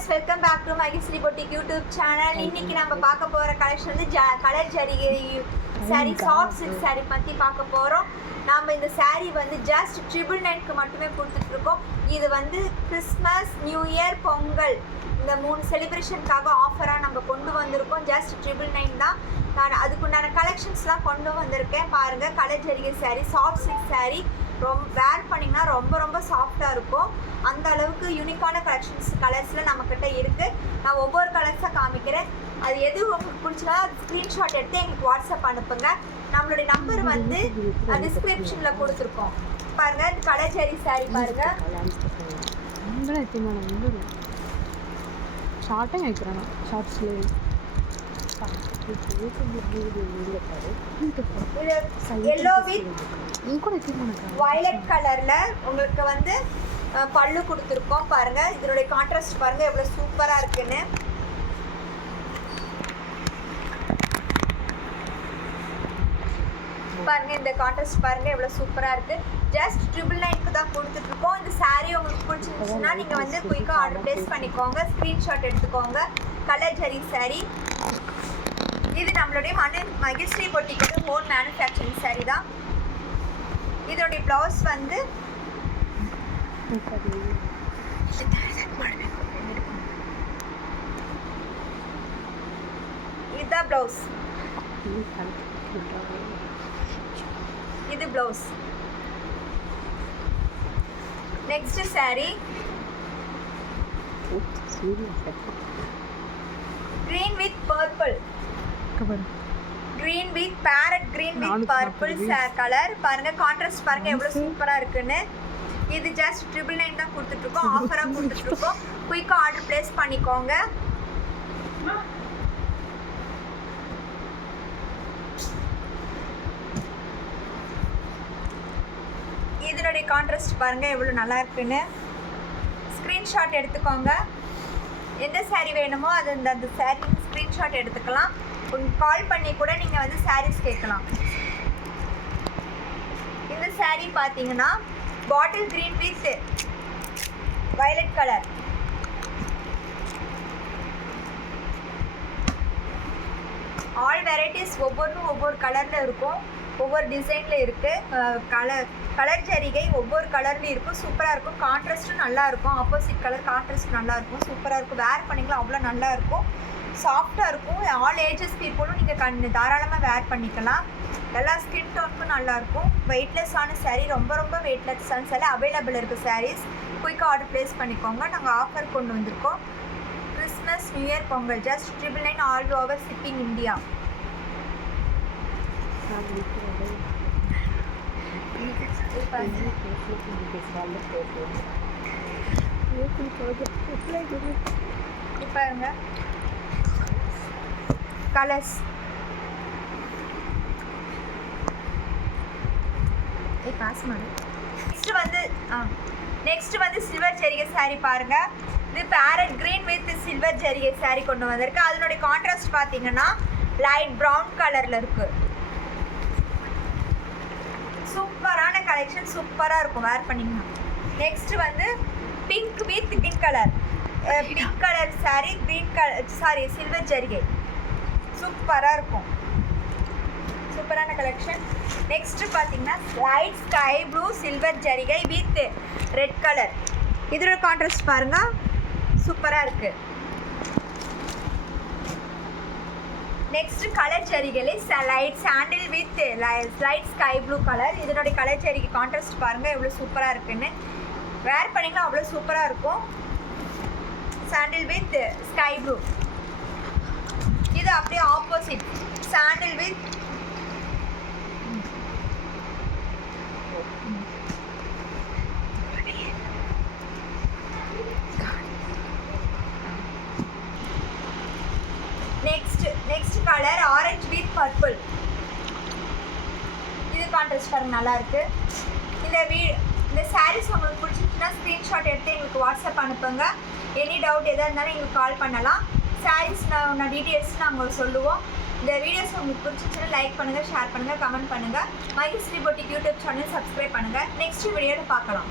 Viewers, welcome back to Maheswari boutique YouTube channel. இன்னைக்கு நம்ம பார்க்க போகிற கலெக்ஷன் வந்து கலர் ஜரிகை சாரி, சாஃப்ட் சில்க் சாரி பற்றி பார்க்க போகிறோம். நம்ம இந்த சாரீ வந்து ஜஸ்ட் 999க்கு மட்டுமே கொடுத்துட்ருக்கோம். இது வந்து கிறிஸ்மஸ், நியூ இயர், பொங்கல் இந்த 3 செலிப்ரேஷனுக்காக ஆஃபராக நம்ம கொண்டு வந்திருக்கோம். ஜஸ்ட் 999 தான். நான் அதுக்குண்டான கலெக்ஷன்ஸ்லாம் கொண்டு வந்திருக்கேன். பாருங்கள், கலர் ஜரிகை sari, soft silk sari wear பண்ணிங்கன்னா ரொம்ப சாஃப்டாக இருக்கும். அந்த அளவுக்கு யூனிக்கான கலர்ஸில் நம்மக்கிட்ட இருக்குது. நான் ஒவ்வொரு கலர்ஸாக காமிக்கிறேன். அது எது உங்களுக்கு பிடிச்சா ஸ்க்ரீன்ஷாட் எடுத்து எங்களுக்கு வாட்ஸ்அப் அனுப்புங்க. நம்மளுடைய நம்பர் வந்து டிஸ்கிரிப்ஷனில் கொடுத்துருக்கோம். பாருங்கள், கலர் ஜரி சாரீ பாருங்கள். எல்லோ வித் வயலட் கலர்ல உங்களுக்கு வந்து பல்லு கொடுத்துருக்கோம். பாருங்க, இதனுடைய கான்ட்ராஸ்ட் பாருங்க எவ்வளவு சூப்பரா இருக்குன்னு. பாருங்க, இந்த கான்ட்ராஸ்ட் பாருங்க எவ்வளவு சூப்பரா இருக்கு. ஜஸ்ட் 999க்கு தான் கொடுத்துட்டு இருக்கோம். இந்த சாரீ உங்களுக்கு பிடிச்சிருந்துச்சுன்னா நீங்க வந்து குயிக்கா ஆர்டர் பிளேஸ் பண்ணிக்கோங்க. ஸ்கிரீன்ஷாட் எடுத்துக்கோங்க. கலர் ஜரி சாரீ இது நம்மளுடைய மகேஸ்வரி பொட்டிக்கோட ஓன் மேனுஃபேக்சரிங் சாரீ தான். இதோடைய பிளவுஸ் வந்து இதுதான் பிளவுஸ். இது blouse. Next sari green with purple. green with parrot green with purple colour. பாருங்க, கான்ட்ராஸ்ட் பாருங்க எவ்வளவு சூப்பரா இருக்குன்னு. இது ஜஸ்ட் 999 தான் கொடுத்துட்டு இருக்கோம். ஆஃபரா கொடுத்துட்டு இருக்கோம். குயிக்கா ஆர்டர் பிளேஸ் பண்ணிக்கோங்க. இதனுடைய கான்ட்ராஸ்ட் பாருங்க எவ்வளவு நல்லா இருக்குன்னு. ஸ்கிரீன்ஷாட் எடுத்துக்கோங்க. எந்த சாரீ வேணுமோ அது அந்த சாரீ ஸ்கிரீன்ஷாட் எடுத்துக்கலாம். கால் பண்ணி கூட நீங்கள் வந்து சாரீஸ் கேட்கலாம். இந்த சாரீ பார்த்தீங்கன்னா bottle green with violet colour. All varieties ஒவ்வொரு கலரில் இருக்கும், ஒவ்வொரு டிசைனில் இருக்குது. கலர் ஜரிகை ஒவ்வொரு கலர்லேயும் இருக்கும். சூப்பராக இருக்கும். கான்ட்ராஸ்ட்டும் நல்லா இருக்கும். ஆப்போசிட் கலர் கான்ட்ராஸ்ட் நல்லா இருக்கும். சூப்பராக இருக்கும். வேர் பண்ணிக்கலாம், அவ்வளோ நல்லா இருக்கும். சாஃப்டாக இருக்கும். ஆல் ஏஜஸ் பீப்புளும் நீங்கள் தாராளமாக வேர் பண்ணிக்கலாம். எல்லா ஸ்கின் டோனுக்கும் நல்லாயிருக்கும். வெயிட்லெஸ்ஸான சாரீ, ரொம்ப வெயிட்லெஸ்ஸான சாரீ அவைலபிள் இருக்குது. சாரீஸ் குயிக்காக ஆர்டர் ப்ளேஸ் பண்ணிக்கோங்க. நாங்கள் ஆஃபர் கொண்டு வந்திருக்கோம். Christmas, new year, Pongal just 999 all over shipping India. பாருங்க கலர்ஸ். நெக்ஸ்ட் வந்து சில்வர் ஜரிகை சாரீ பாருங்க. இது பேரட் கிரீன் வித் சில்வர் ஜரிகை சாரீ கொண்டு வந்திருக்கு. அதனுடைய கான்ட்ராஸ்ட் பார்த்தீங்கன்னா லைட் ப்ரௌன் கலர்ல இருக்கு. சூப்பரான கலெக்ஷன், சூப்பராக இருக்கும் வேர் பண்ணிங்கன்னா. நெக்ஸ்ட் வந்து pink with green colour. Pink colour sari, green colour sari silver ஜரிகை. சூப்பராக இருக்கும். சூப்பரான கலெக்ஷன். நெக்ஸ்ட் பார்த்தீங்கன்னா லைட் ஸ்கை ப்ளூ சில்வர் ஜரிகை வித் ரெட் கலர். இதோட கான்ட்ராஸ்ட் பாருங்க சூப்பராக இருக்கு. நெக்ஸ்ட் கலர் ஜரிகையிலே light sandal with light sky blue colour. இதனுடைய கலர் ஜரிகை கான்ட்ராஸ்ட் பாருங்க எவ்வளோ சூப்பராக இருக்குன்னு. வேர் பண்ணிங்கன்னா அவ்வளோ சூப்பராக இருக்கும். Sandal with sky blue. இது அப்படியே opposite sandal with next colour orange with purple. இது கான்ட்ராஸ்ட் பாருங்க நல்லா இருக்கு. இந்த சாரீஸ் உங்களுக்கு பிடிச்சிருச்சுன்னா ஸ்க்ரீன்ஷாட் எடுத்து எங்களுக்கு வாட்ஸ்அப் அனுப்புங்க. எனி டவுட் எதாக இருந்தாலும் எங்களுக்கு கால் பண்ணலாம். சாரீஸ் நான் டீட்டெயில்ஸ் நாங்கள் சொல்லுவோம். இந்த வீடியோஸ் உங்களுக்கு பிடிச்சிருச்சுன்னா லைக் பண்ணுங்கள், ஷேர் பண்ணுங்கள், கமெண்ட் பண்ணுங்கள். Maheswari boutique YouTube channel subscribe பண்ணுங்கள். நெக்ஸ்ட் வீடியோவில் பார்க்கலாம்.